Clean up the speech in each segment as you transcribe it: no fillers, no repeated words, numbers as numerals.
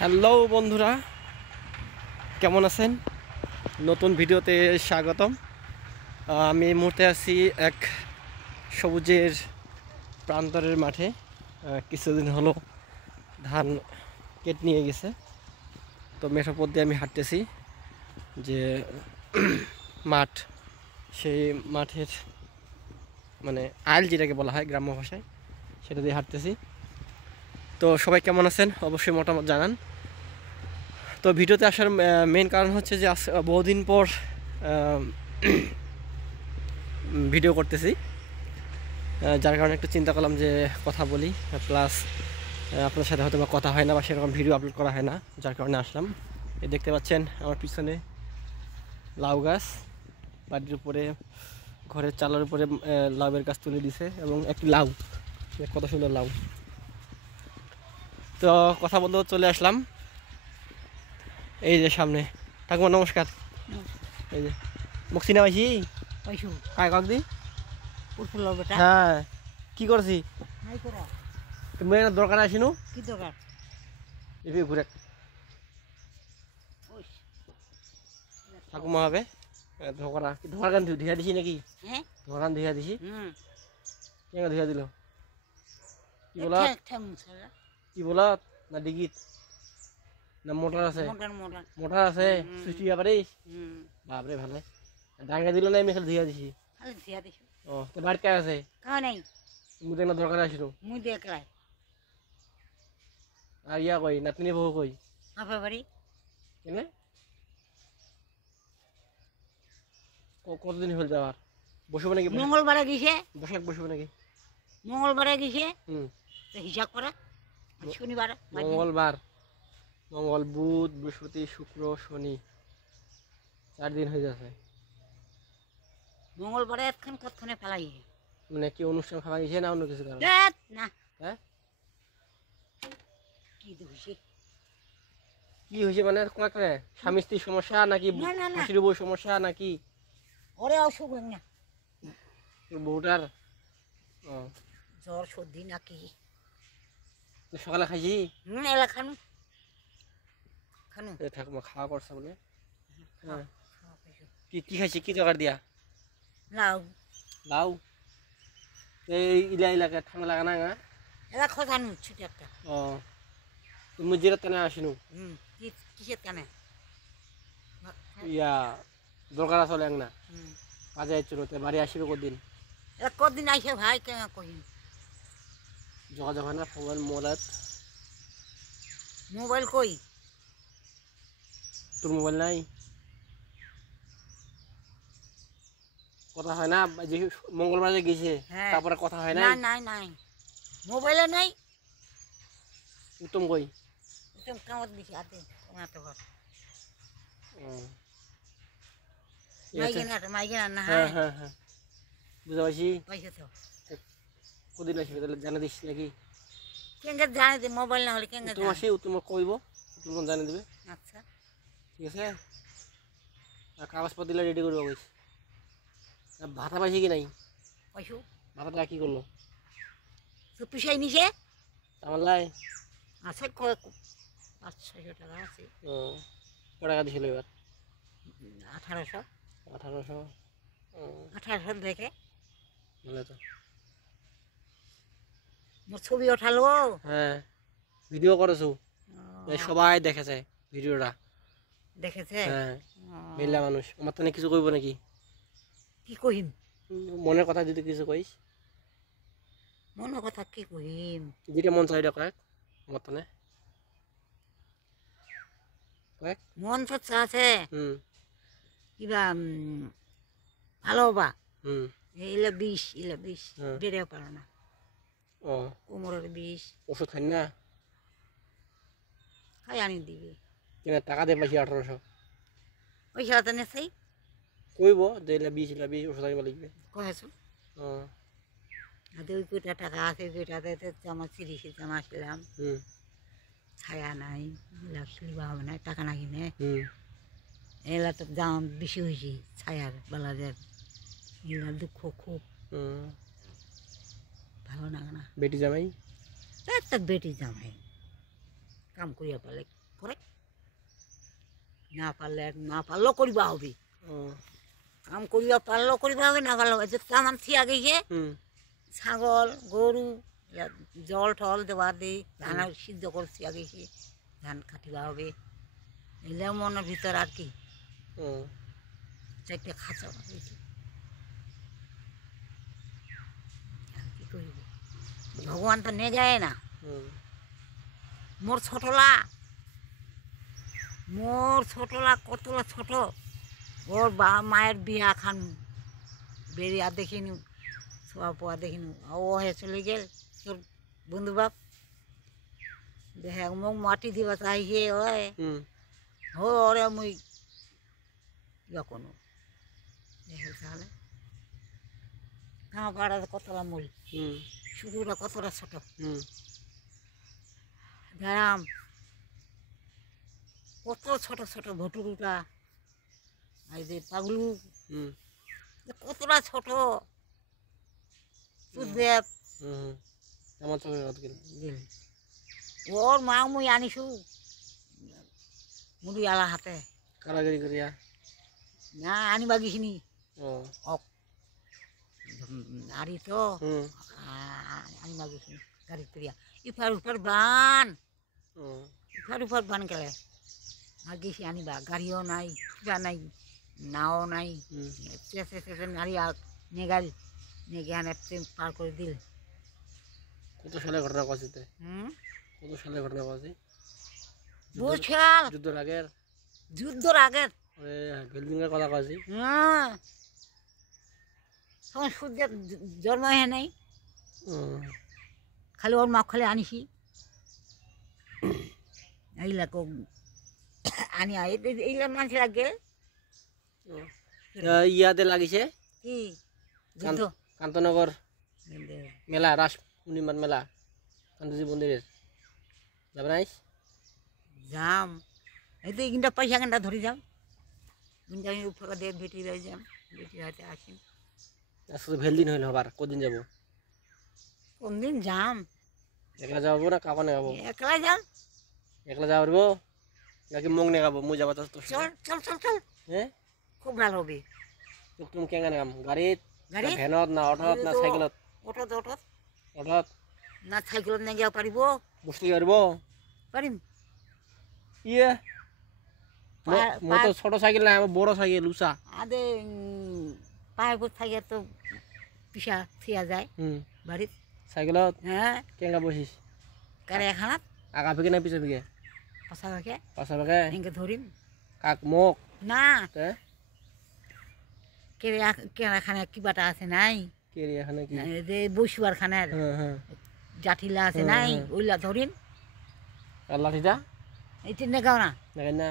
Hello বন্ধুরা, কেমন আছেন? নতুন ভিডিওতে স্বাগতম। আমি এই মুহূর্তে আছি এক সবুজের প্রান্তরের মাঠে। কিছুদিন হলো ধান কেটে নিয়ে গেছে, তো মেঠো পথ দিয়ে আমি হাঁটতেছি। যে মাঠ, সেই মাঠের মানে আইল যেটাকে বলা হয় গ্রাম্য ভাষায়, সেটা দিয়ে হাঁটতেছি। তো সবাই কেমন আছেন অবশ্যই মতামত জানান। তো ভিডিওতে আসার মেন কারণ হচ্ছে যে বহুদিন পর ভিডিও করতেছি, যার কারণে একটু চিন্তা করলাম যে কথা বলি, প্লাস আপনার সাথে হয়তো বা কথা হয় না বা সেরকম ভিডিও আপলোড করা হয় না, যার কারণে আসলাম। এই দেখতে পাচ্ছেন আমার পিছনে লাউ গাছ, বাড়ির উপরে ঘরের চালার উপরে লাউয়ের গাছ তুলে দিছে এবং একটি লাউ, কত সুন্দর লাউ। তো কথা বলতে চলে আসলাম এই যে সামনে। ঠাকুমা নমস্কার। এই যে মুক্সিনা মাইছি কায় কাক দি। হ্যাঁ, কি করছি তুমি দরকার আসিনু কি দরকার এভাবে ঘুরে ঠাকুমা হবে ধোকরা কি ধোকার গান ধুইয়া দিছি নাকি? হ্যাঁ, ধোকার গান ধুইয়া দিছি। কেন ধুইয়া দিল? কি বলা কি বলা না ডিগিত না মোটর আছে? মোটর আছে, সুইচ দিয়া পারিস? বাপরে ভালো, ডাঙ্গা দিল না, আমি খালি ধুইয়া দিছি। ও তো বাড়িতে কে আছে? মুই তো দরকার আসিল। আর ইয়া কই নাতনি বউ কই? কেনে কতদিন হল যাওয়ার? বসবো নাকি? মঙ্গলবারে গেছে, বসবো নাকি? মঙ্গলবারে গেছে, হিসাব করা শনিবার। মঙ্গলবার, মঙ্গল, বুধ, বৃহস্পতি, শুক্র, শনি, 4 দিন হয়ে যাচ্ছে। মঙ্গলবারে একখান কতক্ষণে ফেলাই মানে কি অনুষ্ঠান খাওয়া গেছে না অন্য কিছু কারণ? না। হ্যাঁ, কি হয়েছে? কি হয়েছে মানে কোয়াকরে স্বামী স্ত্রীর সমস্যা নাকি শাশুড়ি বউ সমস্যা নাকি ওরে অসুখ না, বউটার জ্বর সর্দি নাকি? সকালে খাইছি? এলা খানু খানু ঠাকুমা খাওয়া করছে বলে। হ্যাঁ, কি কি খাইছি? কি তরকারি দিয়া? লাউ। লাউ? এই ইলা ইলাকা ঠান্ডা লাগা না? এলা খোঁজানু ছুটি একটা। ও তুমি জিরা তেনে আসিনু? কিসের কানে? ইয়া দরকার আসলে না কাজে আইছিল, বাড়ি আসবে কদিন? এলা কদিন আইসে ভাই কেন কহিন? যোগাযোগ হয় না মোবাইল মোবাইলত? মোবাইল কই? তোর মোবাইল নাই? কথা হয় না? যে মঙ্গলবার গেছে তারপরে কথা হয় না? নাই নাই, মোবাইলে নাই। উত্তম কই? উত্তম কামত দিছি আতে তোমাতে ঘর। মাইগেনা না? হ্যাঁ হ্যাঁ হ্যাঁ, বুঝতে পারছি। পয়সা তো কদিন আসবে তাহলে জানা দিস নাকি? কেঙ্গে জানে দে, মোবাইল না হলে কেঙ্গে উত্তম আসি, উত্তম কইব, উত্তম জানিয়ে দেবে। আচ্ছা ঠিক আছে, আর কাগজপত্র দিলে রেডি করবো। কইস ভাতা পাইছি কি নাই? পয়সা ভাতাটা কি করলো? তো পিসাই নিছে আমার লাই আছে, কয়েক 500-600 টাকা আছে। ও ক টাকা দিছিল এবার? 1800। 1800? 1800 দেখে ভালো তো। মোর ছবি ওঠালো। হ্যাঁ, ভিডিও করেছো, সবাই দেখেছে ভিডিওটা। দেখেছে? হ্যাঁ, মেলা মানুষ। আমার তো কিছু কইব নাকি? কি কহিম? মনের কথা যদি কিছু কইস। মনের কথা কি কহিম? যেটা মন চাই কয়েক আমার তো কয়েক মন তো আছে কিবা ভালো বা হুম এলা 20 বেড়ে পারো না। ও কোমরের 20 ওষুধ খাই না? খাই আনি দিবি। কেন টাকা দে পাইছি 1800? পয়সা তো নেই কইব যে এলা 20 ওষুধ আনিব লাগবে কহেছো। ও হাতে ওই কয়টা টাকা আছে, কয়টাতে জামা চিরিছে, জামা আসলাম, ছায়া নাই, কিনবা হবে না, টাকা না কিনে। এলা তো দাম বেশি হয়েছে ছায়ার বেলাদের, এলা দুঃখ খুব ভালো লাগে না। বেটি জামাই তার বেটি জামাই কাম করিয়া পালে করে না পারলে না পারলেও করিবা হবে কাম করিবা পারলেও করিবা হবে না পারলেও যে আমার থিয়া গেছে ছাগল গরু জল টল দেওয়া দিই ধান সিদ্ধ করে থিয়া গেছে ধান কাটিবা হবে এলে মনের ভিতর আর কি চারটে খাঁচা হয়েছে কি করিব ভগবান তো নিয়ে যায় না মোর ছোটলা কতলা ছোট ওর মায়ের বিয়া খান বেরিয়া দেখিনি ছোয়া পোয়া দেখিনি ও হয়ে চলে গেল তোর বন্ধু বাপ দেখে মোক মাটি দিবা চাইছে ওই ওরে মুই ইয়া কোনো দেখে তাহলে আমার পাড়া কতটা মূল শুকুরটা কতটা ছোট গ্রাম কত ছোট ছোট ভটুরুটা এই যে পাগলু কতটা ছোট সুদেব ওর মা মুই আনিছু মুড়ি আলা হাতে কারাগারি করিয়া না আনিবা গেছিনি আরি তো আনিবা গেছিনি গাড়ি করিয়া ইফার উপর বান গেলে আর গেছি আনিবা গাড়িও নাই কিবা নাই নাও নাই নারী নেগাল নেগে আনে পার করে দিল কত সালে ঘটনা কছিতে কত সালে ঘটনা কছি বুঝছাল যুদ্ধর আগের বিল্ডিং এর কথা কছি তখন সূর্য জন্ম হয় নাই খালি ওর মা খালি আনিছি এইলা আনি এইলা মানুষ লাগে ইয়াতে লাগিছে কি যুদ্ধ কান্তনগর মেলা রাস পূর্ণিমার মেলা কান্তজি মন্দিরের যাবে নাই যাম এই তো এইখানটা পয়সা কেনটা ধরে যাম আমি উপরে দিয়ে বেটি রয়ে যাম বেটির হাতে আসি আজকে ভেলদিন হইল হবার কদিন যাব কোনদিন যাম একলা যাবো না কাকা নে যাবো একলা যাম একলা যাব পারবো নাকি মগ নে যাবো মুই যাবো তো চল হ্যাঁ খুব ভালো হবে তুমি কেঙ্গা নাম গাড়িত ভ্যানত না অটোত না সাইকেলত অটোত না সাইকেলত নে গিয়া পারিব বসতে পারব পারিম ইয়ে মোর তো ছোট সাইকেল না আমার বড় সাইকেল উষা আদে পায়ে বসে থাকে তো পিসা থিয়া যায় বাড়িত সাইকেলত হ্যাঁ কেঙ্গা বসিস কারে এখানাত আগা ফিকে না পিছে ফিকে পাশা ভাগে এনকে ধরিম কাক মোক না কেরাখানে কিবাটা আছে নাই কেরিয়াখানা কি যে বসুয়ার খানের জাঠিলা আছে নাই ওইলা ধরিম আর লাঠিটা এই তিনটে গাও না দেখেন না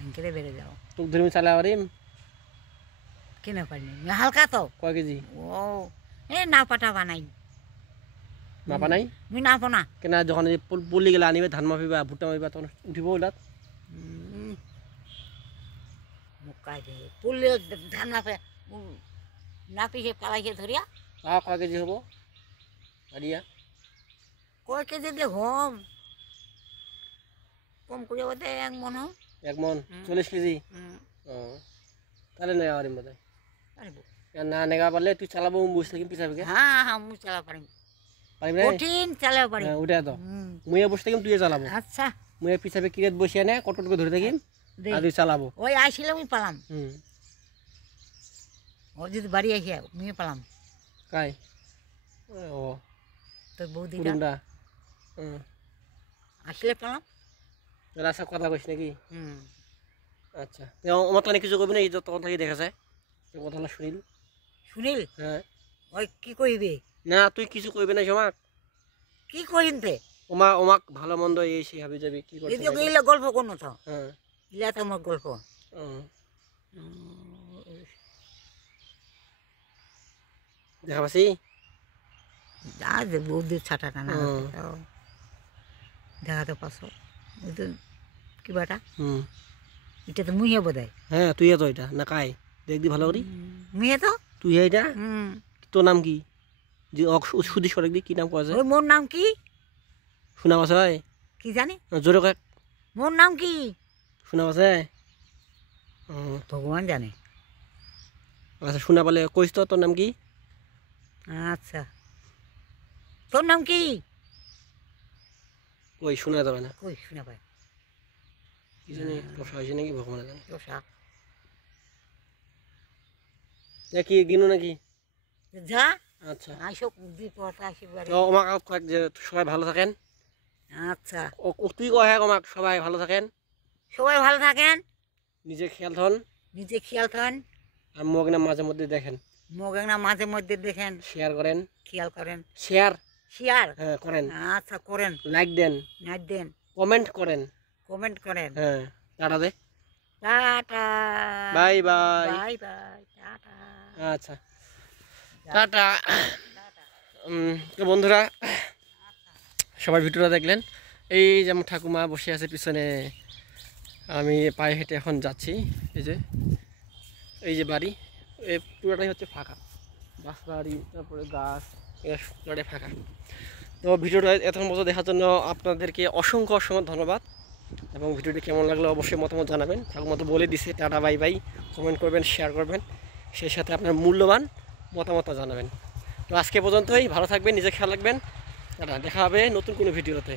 এনকে বেড়ে যাও তোক ধরিম চালা পারিম কেন পারিনি হালকা তো কয় কেজি ও এ নাও পাটা বানাই মাপা নাই মুই নাও না কেনা যখন পল্লি গেলে আনিবে ধান মাপিবা ভুট্টা মাপিবা তখন উঠিব ওইলাত মুকাই দে পল্লি ধান নাপে নাপিছে পালাইছে ধরিয়া কয় কেজি হব আরিয়া কয় কেজি দিয়ে কম করে ওতে 1 মন 1 মন 40 কেজি তাহলে নেওয়া পারিম বোধ না নেগা পারলে তুই চালাবো বসে থাকিম পিছা পিকে হ্যাঁ মুই চালা পারিম কঠিন চালাব পারিম ওটা তো মুই বসে থাকিম তুই চালাবো আচ্ছা মুই পিছা পিকে কিরেত বসিয়া নে কটট করে ধরে থাকিম আর তুই চালাবো ওই আইছিলে মুই পালাম ও যদি বাড়ি আইছে মুই পালাম কাই ও তোর বৌদিটা আসলে পালাম রাস্তা কথা কইস নাকি আচ্ছা আমার তো কিছু কবি না এই তখন থাকি দেখা যায় কথাটা শুনিল হ্যাঁ ওই কি কইবে না তুই কিছু কইবে না সমাক কি কইন তে ওমাক ভালো মন্দ এই সেই হাবি যাবি কি করছিস এই যে গল্প কোন তো হ্যাঁ ইলা তো আমার গল্প দেখা পাসি যা যে বৌদির ছাটাটা না দেখা তো পাস ওই তো কিবাটা এটা তো মুইয়া বোধহয় হ্যাঁ তুই তো এটা না কাই দেখদি ভালো করি মুইয়া তো তুই এইটা তোর নাম কি যে সুদি সরেক দি কি নাম কয় ওই মোর নাম কি শোনা আছে কি জানি জোরে মোর নাম কি শোনা আছে? ও ভগবান জানে। আচ্ছা, শোনা বলে কইস তো তোর নাম কি? আচ্ছা, তোর নাম কি? কই শোনা যাবে না, কই শুনে পাই কি জানি পোষা হয়েছে নাকি ভগবান জানে। তোষা কি গিনু নাকি? যা আচ্ছা, আইসো বিপদ আসিবারে। তো আমাকে কয়েক যে সবাই ভালো থাকেন। আচ্ছা, তুই কয় আমাকে সবাই ভালো থাকেন, সবাই ভালো থাকেন, নিজে খেয়াল থাকুন, নিজে খেয়াল থাকেন, আর মোক না মাঝে মধ্যে দেখেন, মগ না মাঝে মধ্যে দেখেন, শেয়ার করেন। খেয়াল করেন, শেয়ার শেয়ার হ্যাঁ করেন, আচ্ছা করেন, লাইক দেন, নাইট দেন, কমেন্ট করেন। কমেন্ট করেন। হ্যাঁ, টাটা দে, tata, bye bye. Bye bye, tata, আচ্ছা, টাটা। তো বন্ধুরা, সবাই ভিডিওটা দেখলেন। এই যে আমার ঠাকুমা বসে আছে পিছনে, আমি পায়ে হেঁটে এখন যাচ্ছি। এই যে বাড়ি, এই পুরোটাই হচ্ছে ফাঁকা, গাছ বাড়ি, তারপরে গাছ, পুরোটাই ফাঁকা। তো ভিডিওটা এতক্ষণ পর্যন্ত দেখার জন্য আপনাদেরকে অসংখ্য অসংখ্য ধন্যবাদ। এবং ভিডিওটি কেমন লাগলো অবশ্যই মতামত জানাবেন। ঠাকুমা তো বলে দিছে, টাটা বাই বাই, কমেন্ট করবেন, শেয়ার করবেন, সেই সাথে আপনার মূল্যবান মতামত জানাবেন। তো আজকে পর্যন্তই, ভালো থাকবেন, নিজে খেয়াল রাখবেন। টাটা, দেখা হবে নতুন কোনো ভিডিওতে।